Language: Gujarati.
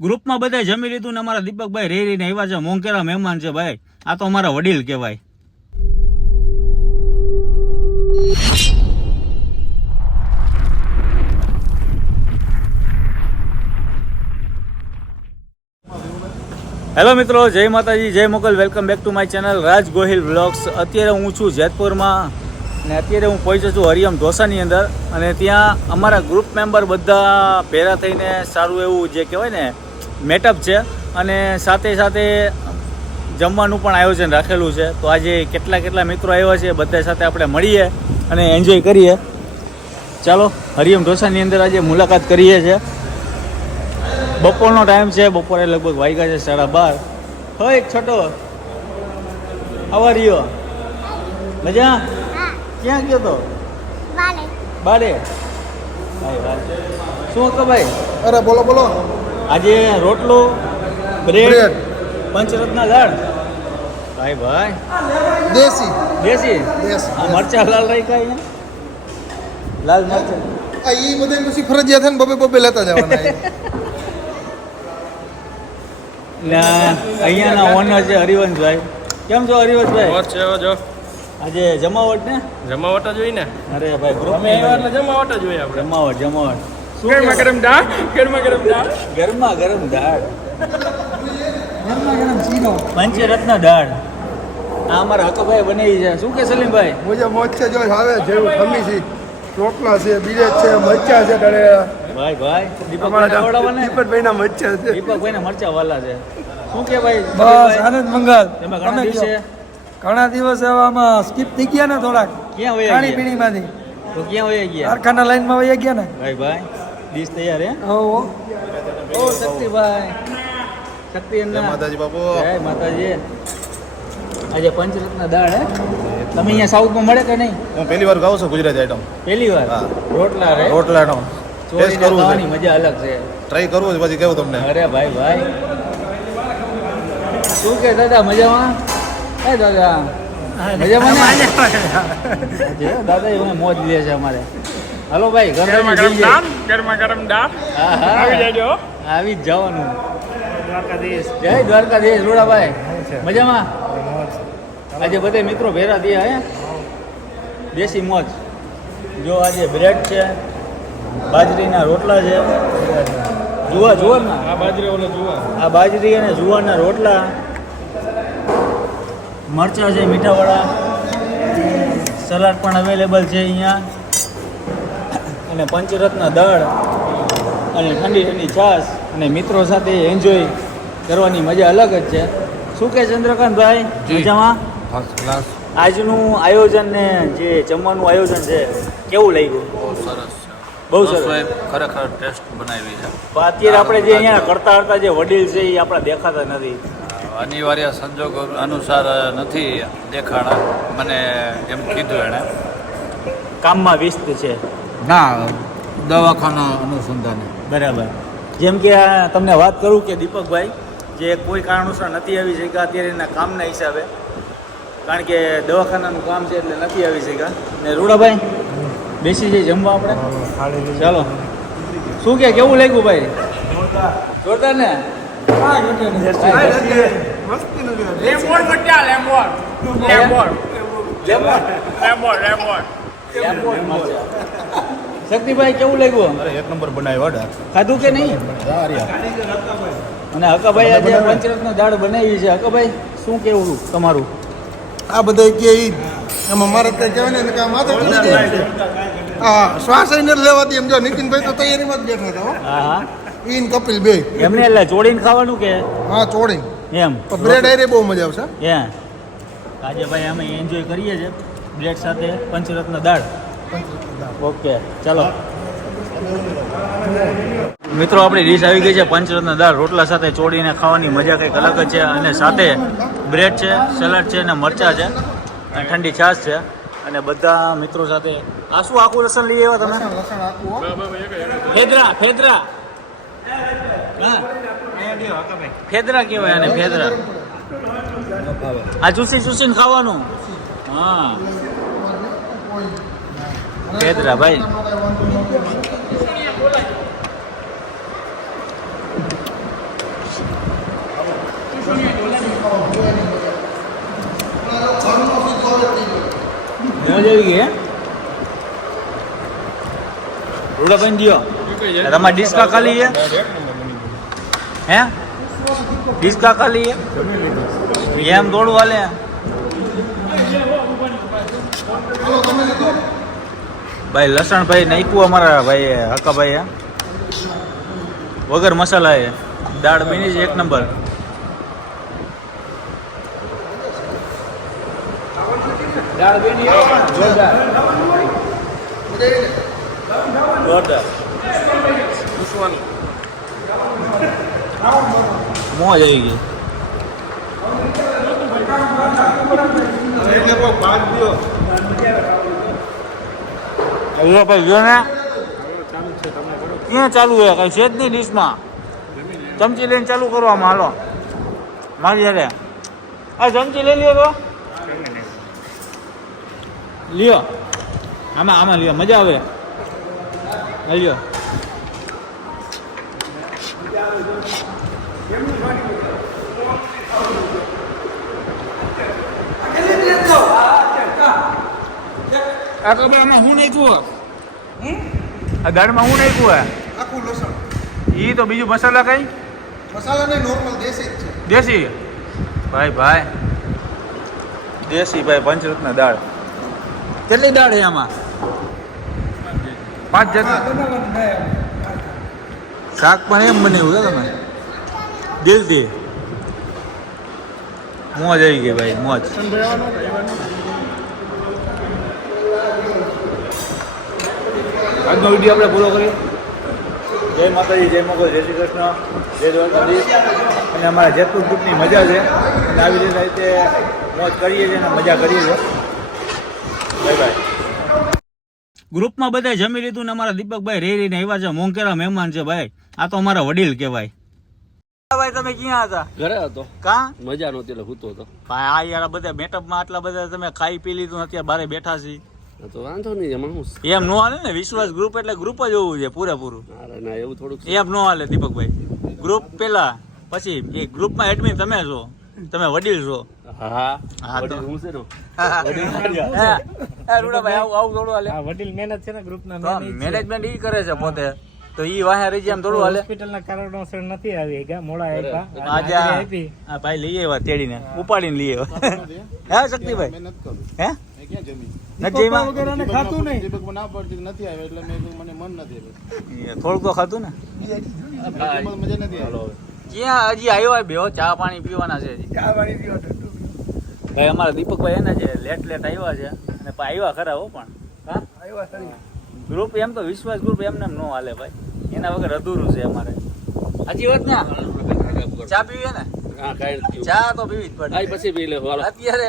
ગ્રુપમાં બધા જમી લીધું ને અમારા દીપકભાઈ રેરીને આવ્યા છે, મોંઘેરા મહેમાન છે ભાઈ, આ તો અમારા વડીલ કહેવાય. હેલો મિત્રો, જય માતાજી, જય Mogal, welcome back to my channel Raj Gohil vlogs. અત્યારે હું છું જેતપુરમાં અને અત્યારે હું પહોંચ્યો છું હરિયમ ઢોસાની અંદર, અને ત્યાં અમારા ગ્રુપ મેમ્બર બધા ભેગા થઈને સારું એવું જે કહેવાય ને મેટઅપ છે, અને સાથે સાથે જમવાનું પણ આયોજન રાખેલું છે. તો આજે કેટલા મિત્રો આવ્યા છે, બધા સાથે આપણે મળીએ અને એન્જોય કરીએ. ચાલો હરિયમ ઢોસાની અંદર આજે મુલાકાત કરીએ છીએ. બપોરનો ટાઈમ છે, બપોરે લગભગ વાગ્યા છે 12:30. હોય છોટો આવા રહ્યો મજા? ક્યાં ગયો તો? બારે. શું હતો ભાઈ? અરે બોલો. આજે રોટલો, બ્રેડ, પંચરત્ન દાળ. ભાઈ દેશી આ મરચા લાલ રાખ્યા અહીંયા, લાલ મરચા. આ ઈ બધે પછી ફરજિયાત છે ને, બબે લેતા જવાના. અહીંયાના ઓનર છે હરિવંશભાઈ. કેમ છો હરિવંશભાઈ? આજે જમાવટ ને? જમાવટ જ હોય ને. અરે ભાઈ ગ્રુપ જમાવટ જ હોય આપણે. જમાવટ. ગરમા ગરમ દાળ. ગરમા ગરમ દાળ, પંચરત્ન દાળ. આ અમારા હકભાઈ બનાવી છે. શું કે સલીમભાઈ? મુજે મોજ છે, જો આવે જેવું ખમી છે, રોટલા છે, બીરેજ છે, મરચા છે તળેલા. ભાઈ દીપકભાઈ ના મરચા છે. દીપકભાઈ ના મરચા વાલા છે. શું કે ભાઈ? બસ આનંદ મંગલ. તમે ઘણા દિવસે આમાં સ્કીપ થઈ ગયા ને થોડાક, ક્યાં વયા ખાણી ગયા? પીણીમાંથી તો ક્યાં વયા ગયા? કારખાના લાઈનમાં વયા ગયા ને. ભાઈ ડીશ તૈયાર હે? ઓહો. ઓ શક્તિભાઈ, શક્તિ અન્ના. માતાજી બાપુ. જય માતાજી. આજે પંચરત્ન દાળ હે? તમે અહીંયા સાઉથમાં મળે કે નહીં? હું પહેલી વાર ખાઉં છું ગુજરાતી આઈટમ. પહેલી વાર? હા. રોટલા રે? રોટલાનો ટેસ્ટ કરવું ખાવાની છે, મજા અલગ છે. ટ્રાય કરવું છે, પછી કેવું તમને. અરે ભાઈ શું કે દાદા, મજામાં? એ દાદા મજામાં ને? દાદા એ મોજ લે છે અમારે. હલો ભાઈ, ગરમા ગરમ દાળ. આવી જાજો. આવી જ જવાનું. જય દ્વારકાધીશ. રોડાભાઈ મજામાં? આજે બધા મિત્રો ભેરા થયા હે, દેશી મોજ. જો આજે બ્રેડ છે, બાજરીના રોટલા છે, જુવારના. આ બાજરી અને જુવારના રોટલા, મરચા છે મીઠાવાળા, સલાડ પણ અવેલેબલ છે અહીંયા, અને પંચરત્ન દાળ અને ઠંડી છાશ, અને મિત્રો સાથે એન્જોય કરવાની મજા અલગ જ છે. શું કે ચંદ્રકાંતભાઈ, મજામાં? First class. આજનું આયોજન ને જે જમવાનું આયોજન છે કેવું લાગ્યું? બહુ સરસ. ખરેખર ટેસ્ટ બનાવી છે. અત્યારે આપણે જે અહીંયા કરતા હતા જે વડીલ છે એ આપણા દેખાતા નથી. અનિવાર્ય સંજોગો અનુસાર નથી દેખાણા, મને એમ કીધું એણે. કામમાં વ્યસ્ત છે. ના, દવાખાના અનુસંધાને. બરાબર. જેમ કે આ તમને વાત કરું કે દીપકભાઈ જે કોઈ કારણોસર નથી આવી શક્યા અત્યારે એના કામના હિસાબે, કારણ કે દવાખાનાનું કામ છે એટલે નથી આવી શક્યા. ને રૂડાભાઈ બેસી જઈ જમવા આપણે. ચાલો. શું કે કેવું લાગ્યું ભાઈ? જોરદાર ને? શક્તિભાઈ કેવું લાગ્યું? એક નંબર બનાવ્યો. ખાધું કે નહીં? અને હકાભાઈ આજે પંચરત્ન દાળ બનાવી છે. હકાભાઈ શું કેવું તમારું? આ બધા કે એમાં મારે કઈ કહેવાય ને કે આ માથે હા શ્વાસ નથી લેવા દે. એમ જો નીતિનભાઈ તો તૈયારીમાં જ બેઠા હતા. હા ઈન કપિલ બે એમને એટલે ચોડીને ખાવાનું કે હા ચોડી એમ? બ્રેડ આયરે બહુ મજા આવશે. આજે ભાઈ અમે એન્જોય કરીએ છીએ બ્રેડ સાથે પંચરત્ન દાળ. ઓકે ચાલો મિત્રો, આપણી ડીશ આવી ગઈ છે પંચરત્ન દાળ. રોટલા સાથે ચોડીને ખાવાની મજા કંઈક અલગ જ છે, અને સાથે બ્રેડ છે, સલાડ છે, અને મરચાં છે, અને ઠંડી છાશ છે, અને બધા મિત્રો સાથે. આ શું આખું લસણ લઈ આવ્યા તમે? ફેદરા હા, ફેદરા કહેવાય આને, ફેદરા. આ ચૂસીને ખાવાનું. હા ફેદરા ભાઈ. મજા આવી ગઈ હે રૂડાભાઈ દિયો તમારી ડિસ્કા ખાલી છે હે ડિસ્કા ખાલી છે એમ દોડું હાલે ભાઈ લસણ ભાઈ નાખ્યું અમારા ભાઈ હકાભાઈ વગર મસાલા એ દાળ બની છે એક નંબર દાળ બની જોરદાર જોરદાર મોજ આવી ગઈ ભાઈ જો ને ક્યાં ચાલુ છે કઈ છે જ નહીં ડીશમાં ચમચી લઈને ચાલુ કરવામાં હાલો મારી યારે આ ચમચી લઈ લ્યો તો લ્યો આમાં લ્યો મજા આવે લ્યો આ ખબર આમાં હું નાખ્યું આ દાળમાં હું નાખ્યું આખું લસણ ઈ તો બીજું મસાલા કઈ મસાલા ને નોર્મલ દેશી જ છે દેશી ભાઈ દેશી ભાઈ પંચરત્ન દાળ કેટલી દાળ છે આમાં 5 જાતની શાક પણ એમ બનાવ્યું છે તમે દિલથી મોજ આવી ગઈ ભાઈ મોજ આજનો વિડીયો આપણે પૂરો કરીએ જય માતાજી જય મોગલ જય શ્રી કૃષ્ણ જય દ્વારકાધીશ અને અમારા જેતપુર ગ્રુપની મજા છે અને આવી રીતે મોજ કરીએ છીએ અને મજા કરીએ છીએ બાય બાય ગ્રુપમાં બધા જમી લીધું ને અમારા દીપકભાઈ રેરીને આવ્યા છે મોંઘેરા મહેમાન છે ભાઈ આ તો અમારા વડીલ કહેવાય ભાઈ તમે ક્યાં હતા ઘરે હતો કા મજા નહોતી એટલે હૂતો હતો ભાઈ આ યાર બધા મેટઅપમાં આટલા બધા તમે ખાઈ પી લીધું અત્યારે બારે બેઠા છીએ તો વાંધો નહીં એમાં હું એમ નો હાલે ને વિશ્વાસ ગ્રુપ એટલે ગ્રુપ જ હોવું છે પૂરેપૂરું અરે ના એવું થોડુંક એમ નો હાલે દીપકભાઈ ગ્રુપ પેલા પછી એ ગ્રુપમાં એડમિન તમે છો તમે વડીલ છો હા હા તો. વડીલ હું છે ને રૂડાભાઈ આવું થોડું હાલે વડીલ મહેનત છે ને ગ્રુપના મેનેજમેન્ટ ઈ કરે છે પોતે તો ઈ વાહે રહી જાય એમ થોડું હાલે હોસ્પિટલના કારણોસર નથી આવી ગયા મોડા આવ્યા આજે આ ભાઈ લઈ આવ્યા તેડીને ઉપાડીને લઈ આવ્યા હે શક્તિભાઈ હે નથી જમ્યા? ખાતું નહીં થોડુંક તો ખાતું ને ક્યાં હજી આવ્યા બેહો ચા પાણી પીવાના છે હજી ભાઈ અમારા દીપકભાઈ એના છે લેટ આવ્યા છે અને આવ્યા ખરા હો પણ ગ્રુપ એમ તો વિશ્વાસ ગ્રુપ એમને એમ નો હાલે ભાઈ એના વગર અધૂરું છે અમારે હજી વાત ને ચા પીવી ને હા કાઈ ચા તો પીવી જ પડે પછી પી લે અત્યારે